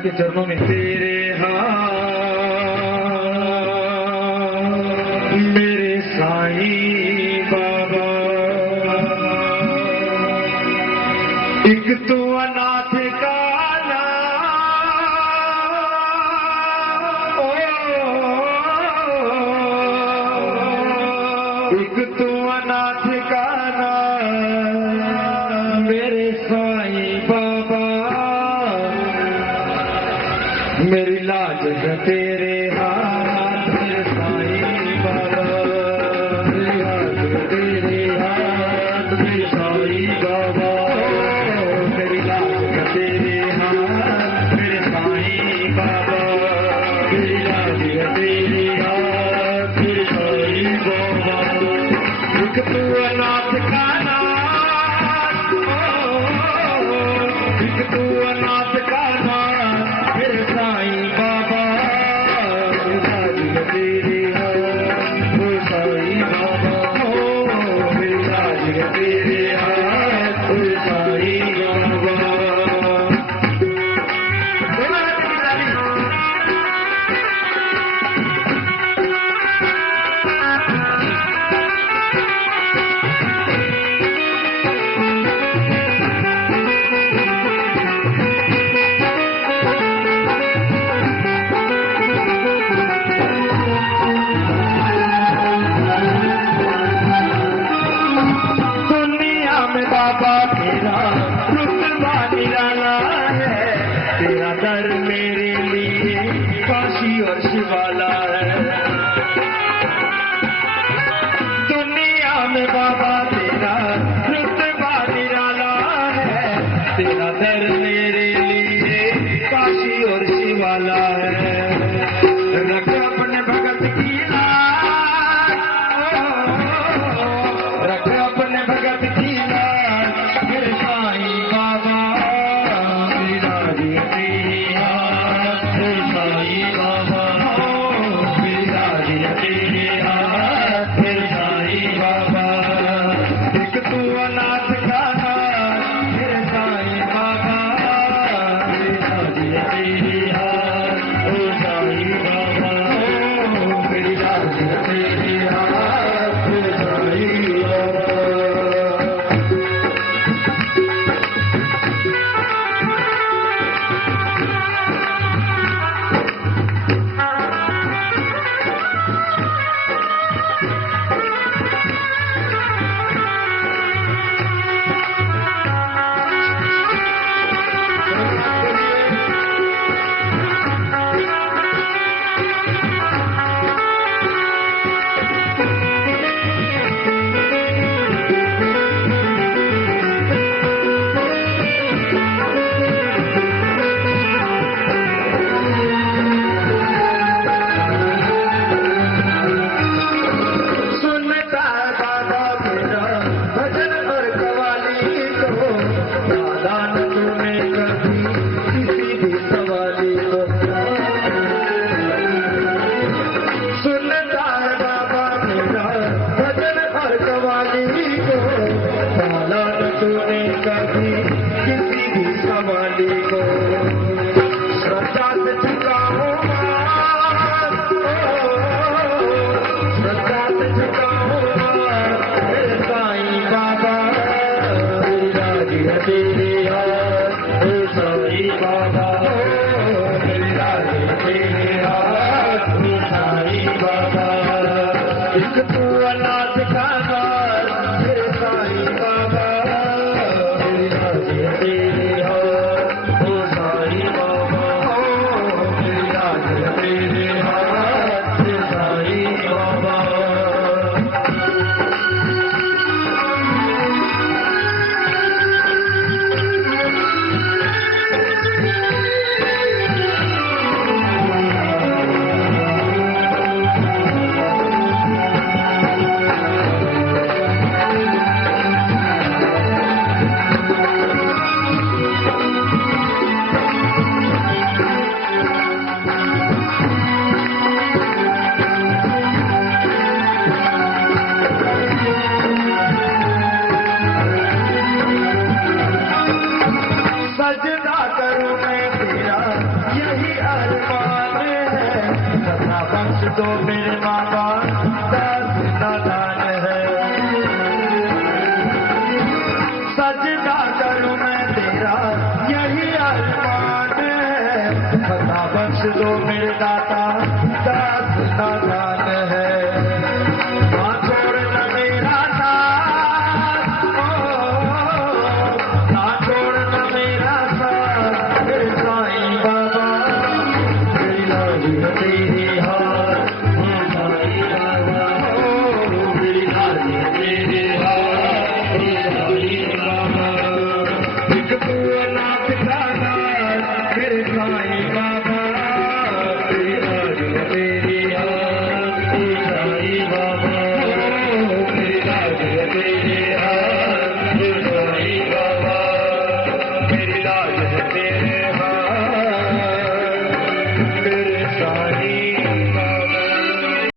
के चरणों में तेरे मेरे साईं बाबा। एक तो अनाथ का एक तो अनाथ का मेरे साईं बाबा। मेरी लाज है तेरे हाथ मेरे साईं बाबा। मेरी लाज है तेरे हाथ मेरे साईं बाबा। मेरी लाज है तेरे हाथ मेरे साईं बाबा। मेरी लाज है तेरे हाथ मेरे साईं बाबा। एक तू अनाथ का नाथ, एक तू अनाथ का नाथ मेरे साईं बाबा। मेरी लाज है तेरे हाथ मेरे साईं बाबा। मेरी लाज है तेरे हाथ मेरे साईं बाबा। बाबा तेरा रुतबा निराला है। तेरा दर मेरे लिए काशी और शिवाला है। दुनिया में बाबा तेरा रुतबा निराला है। तेरा दर मेरे लिए काशी और शिवाला है। रख अपने भगत की लाज, रख अपने भगत की लाज मेरे साईं बाबा। मेरी लाज है तेरे हाथ मेरे साईं बाबा। मेरी लाज है तेरे हाथ मेरे साईं बाबा। एक तू अनाथ का नाथ मेरे साईं बाबा। मेरी लाज है तेरे हाथ मेरे साईं बाबा। मेरी लाज है तेरे हाथ मेरे साईं बाबा। दो मेरे बाबा दास नादान है। सजदा करूं मैं तेरा यही अरमान है, फता बख्श दो मेरे दाता दास नादान है। ना छोड़ना मेरा साथ, ना छोड़ना मेरा साथ मेरे साईं बाबा, मेरी लाजी तेरी हार साईं बाबा, मेरी लाजी तेरी हार साईं बाबा। एक तू ना पिताना मेरे साईं बाबा, मेरी